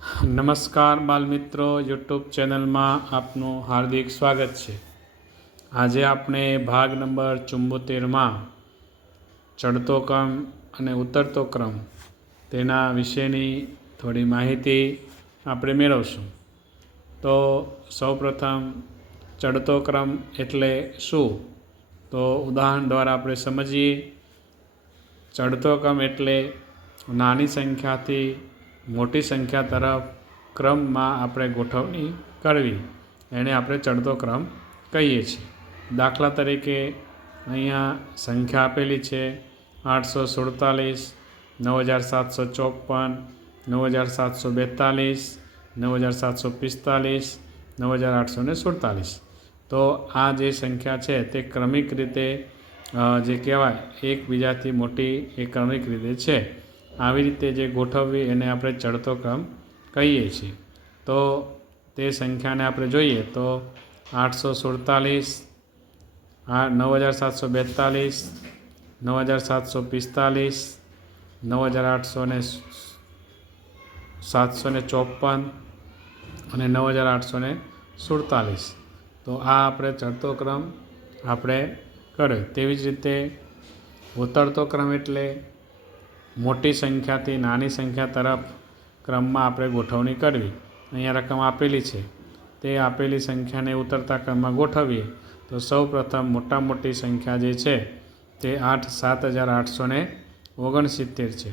નમસ્કાર બાલમિત્રો, યુટ્યુબ ચેનલમાં આપનું હાર્દિક સ્વાગત છે. આજે આપણે ભાગ નંબર 74માં ચડતો ક્રમ અને ઉતરતો ક્રમ તેના વિશેની થોડી માહિતી આપણે મેળવશું. તો સૌપ્રથમ ચડતો ક્રમ એટલે શું? તો ઉદાહરણ દ્વારા આપણે સમજીએ. ચડતો ક્રમ એટલે નાની સંખ્યાથી મોટી સંખ્યા તરફ ક્રમમાં આપણે ગોઠવણી કરવી, એને આપણે ચડતો ક્રમ કહીએ છીએ. દાખલા તરીકે અહીંયા સંખ્યા આપેલી છે 847, 9754, 9742, 9745, 9847. તો આ જે સંખ્યા છે તે ક્રમિક રીતે જે કહેવાય એકબીજાથી મોટી એ ક્રમિક રીતે છે. આવી રીતે જે ગોઠવવી એને આપણે ચડતો ક્રમ કહીએ છીએ. તો તે સંખ્યાને આપણે જોઈએ તો 847, 9742, 9745, 9854 અને 9847. તો આ આપણે ચડતો ક્રમ આપણે કર્યો. તેવી જ રીતે ઉતરતો ક્રમ એટલે મોટી સંખ્યાથી નાની સંખ્યા તરફ ક્રમમાં આપણે ગોઠવણી કરવી. અહીંયા રકમ આપેલી છે, તે આપેલી સંખ્યાને ઉતરતા ક્રમમાં ગોઠવીએ તો સૌ પ્રથમ મોટી સંખ્યા જે છે તે 7869 છે.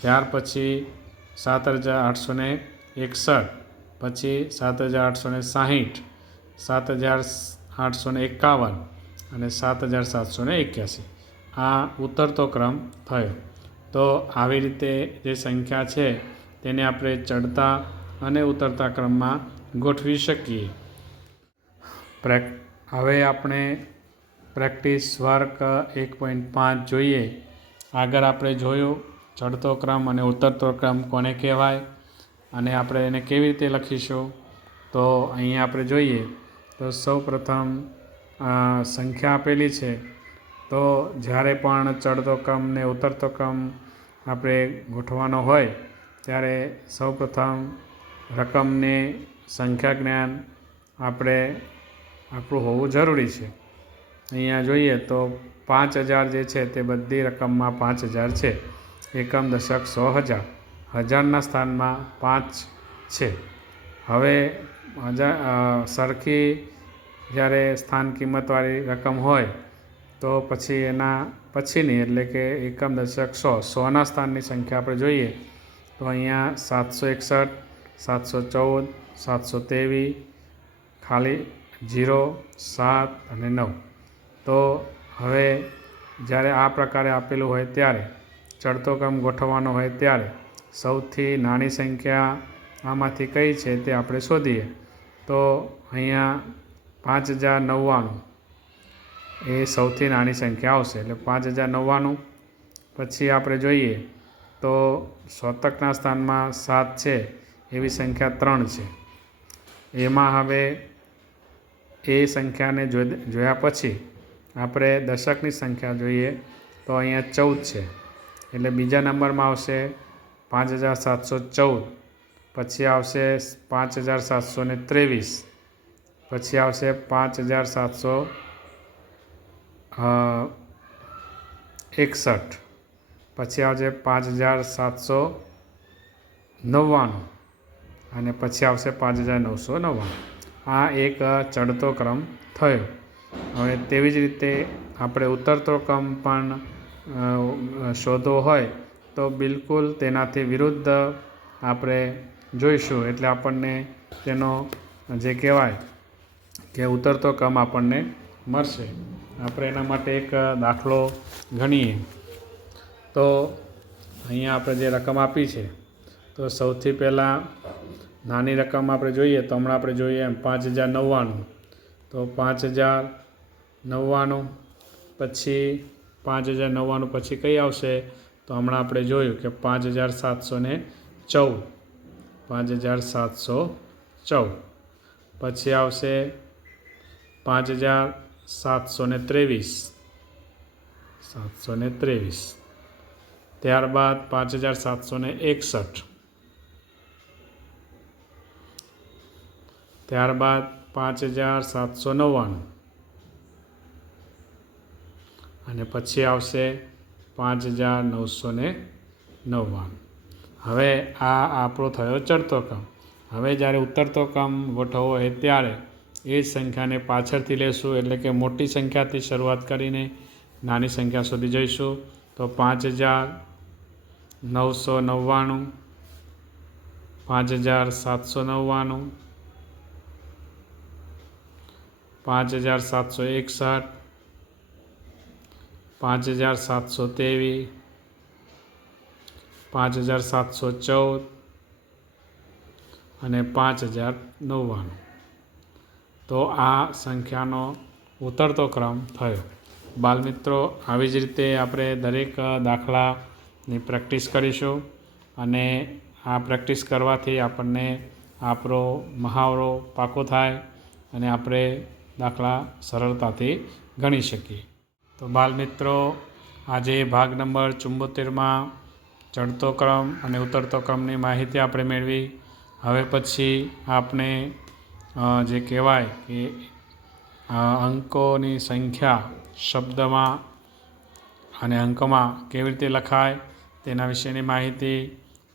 ત્યાર પછી 7861, પછી 7860, 7851 અને 7781. આ ઉતરતો ક્રમ થયો. તો આવી રીતે જે સંખ્યા છે તેને આપણે ચડતા અને ઉતરતા ક્રમમાં ગોઠવી શકીએ. હવે આપણે પ્રેક્ટિસ વર્ક 1.5 જોઈએ. આગળ આપણે જોયું ચડતો ક્રમ અને ઉતરતો ક્રમ કોને કહેવાય અને આપણે એને કેવી રીતે લખીશું. તો અહીંયા આપણે જોઈએ તો સૌ પ્રથમ સંખ્યા આપેલી છે. તો જ્યારે પણ ચડતો ક્રમ ને ઉતરતો ક્રમ આપણે ગોઠવવાનો હોય ત્યારે સૌપ્રથમ રકમને સંખ્યા જ્ઞાન આપણું હોવું જરૂરી છે. અહીંયા જોઈએ તો 5000 જે છે તે બધી રકમમાં 5000 છે. એકમ, દશક, સો, હજાર. હજારના સ્થાનમાં 5 છે. હવે સરખી જ્યારે સ્થાન કિંમતવાળી રકમ હોય તો પછી એના પછીની એટલે કે એકમ, દશક, સોના સ્થાનની સંખ્યા આપણે જોઈએ તો અહીંયા 761, 714, 723, ખાલી 0, 7 અને 9. તો હવે જ્યારે આ પ્રકારે આપેલું હોય ત્યારે ચડતો ક્રમ ગોઠવવાનો હોય ત્યારે સૌથી નાની સંખ્યા આમાંથી કઈ છે તે આપણે શોધીએ. તો અહીંયા 5099 એ સૌથી નાની સંખ્યા આવશે એટલે 5099. પછી આપણે જોઈએ તો શોતકના સ્થાનમાં 7 છે એવી સંખ્યા 3 છે. એમાં હવે એ સંખ્યાને જોયા પછી આપણે દશકની સંખ્યા જોઈએ તો અહીંયા 14 છે એટલે બીજા નંબરમાં આવશે 5714. પછી આવશે 5723, પછી આવશે 5761, પછી આવશે 5799 અને પછી આવશે 5999. આ એક ચડતો ક્રમ થયો. હવે તેવી જ રીતે આપણે ઉતરતો ક્રમ પણ શોધવો હોય તો બિલકુલ તેનાથી વિરુદ્ધ આપણે જોઈશું એટલે આપણને તેનો જે કહેવાય કે ઉતરતો ક્રમ આપણને મળશે. આપણે એના માટે એક દાખલો ગણીએ. તો અહીંયા આપણે જે રકમ આપી છે તો સૌથી પહેલાં નાની રકમ આપણે જોઈએ તો હમણાં આપણે જોઈએ એમ 5099. તો 5099 પછી 5099 પછી કઈ આવશે તો હમણાં આપણે જોયું કે 5714, 5714. પછી આવશે 5723. ત્યારબાદ 5761, ત્યારબાદ 5799 અને પછી આવશે 5999. હવે આ આપણો થયો ચડતો ક્રમ. હવે જ્યારે ઉતરતો ક્રમ ગોઠવવો હોય ત્યારે એ જ સંખ્યાને પાછળથી લેશું, એટલે કે મોટી સંખ્યાથી શરૂઆત કરીને નાની સંખ્યા સુધી જઈશું. તો 5999, 5799, 5761, 5723, 5714 અને 5099. તો આ સંખ્યાનો ઉતરતો ક્રમ થયો. બાળમિત્રો, આવી જ રીતે આપણે દરેક દાખલાની પ્રેક્ટિસ કરીશું અને આ પ્રેક્ટિસ કરવાથી આપણને આપણો મહાવરો પાકો થાય અને આપણે દાખલા સરળતાથી ગણી શકીએ. તો બાળમિત્રો, આજે ભાગ નંબર 74માં ચડતો ક્રમ અને ઉતરતો ક્રમની માહિતી આપણે મેળવી. હવે પછી આપણે જે કહેવાય કે અંકોની સંખ્યા શબ્દમાં અને અંકમાં કેવી રીતે લખાય તેના વિશેની માહિતી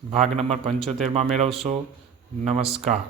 ભાગ નંબર 75માં મેળવશો. નમસ્કાર.